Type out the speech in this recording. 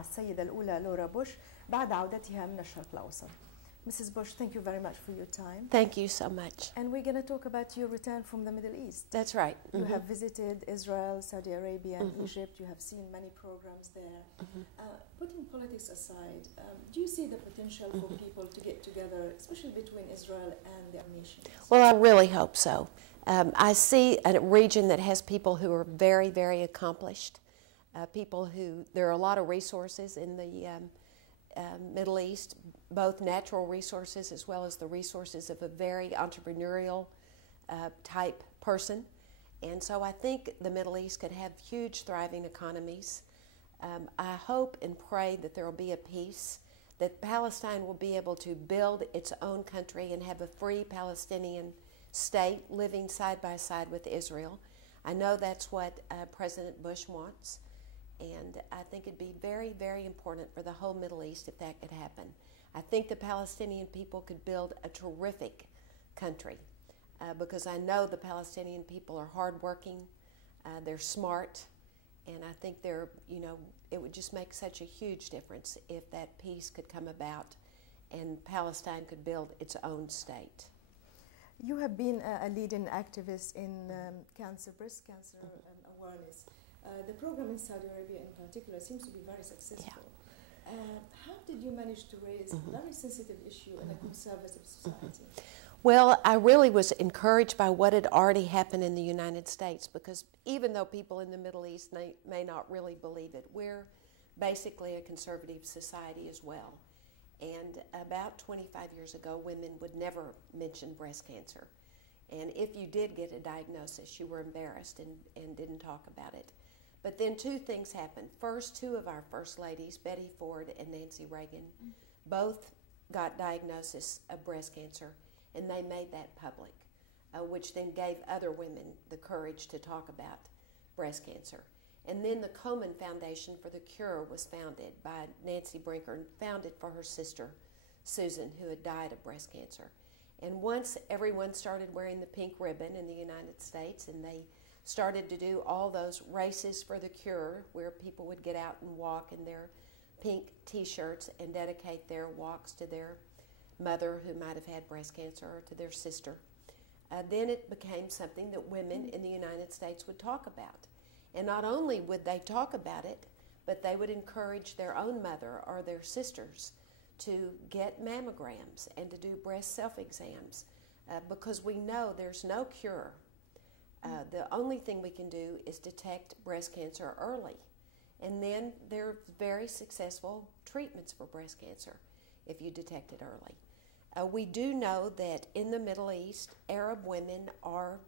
السيدة الأولى لورا بوش بعد عودتها من الشرق الأوسط. Mrs. Bush, thank you very much for your time. Thank you so much. And we're going to talk about your return from the Middle East. That's right. You have visited Israel, Saudi Arabia, and Egypt. You have seen many programs there. Putting politics aside, do you see the potential for people to get together, especially between Israel and the Arab nations? Well, I really hope so. I see a region that has people who are very, very accomplished, people who, there are a lot of resources in the Middle East, both natural resources as well as the resources of a very entrepreneurial type person. And so I think the Middle East could have huge thriving economies. I hope and pray that there will be a peace, that Palestine will be able to build its own country and have a free Palestinian state living side by side with Israel. I know that's what President Bush wants. And I think it'd be very, very important for the whole Middle East if that could happen. I think the Palestinian people could build a terrific country because I know the Palestinian people are hardworking, they're smart, and I think they're, you know, it would just make such a huge difference if that peace could come about and Palestine could build its own state. You have been a leading activist in breast cancer awareness. The program in Saudi Arabia in particular seems to be very successful. Yeah. How did you manage to raise a very sensitive issue in a conservative society? Well, I really was encouraged by what had already happened in the United States because even though people in the Middle East may not really believe it, we're basically a conservative society as well. And about 25 years ago, women would never mention breast cancer. And if you did get a diagnosis, you were embarrassed and didn't talk about it. But then two things happened. First, two of our first ladies, Betty Ford and Nancy Reagan, both got diagnosis of breast cancer, and they made that public, which then gave other women the courage to talk about breast cancer. And then the Komen Foundation for the Cure was founded by Nancy Brinker, founded for her sister, Susan, who had died of breast cancer. And once everyone started wearing the pink ribbon in the United States, and they started to do all those races for the cure where people would get out and walk in their pink t-shirts and dedicate their walks to their mother who might have had breast cancer or to their sister. Then it became something that women in the United States would talk about. And not only would they talk about it, but they would encourage their own mother or their sisters to get mammograms and to do breast self-exams because we know there's no cure. The only thing we can do is detect breast cancer early. And then there are very successful treatments for breast cancer if you detect it early. We do know that in the Middle East, Arab women are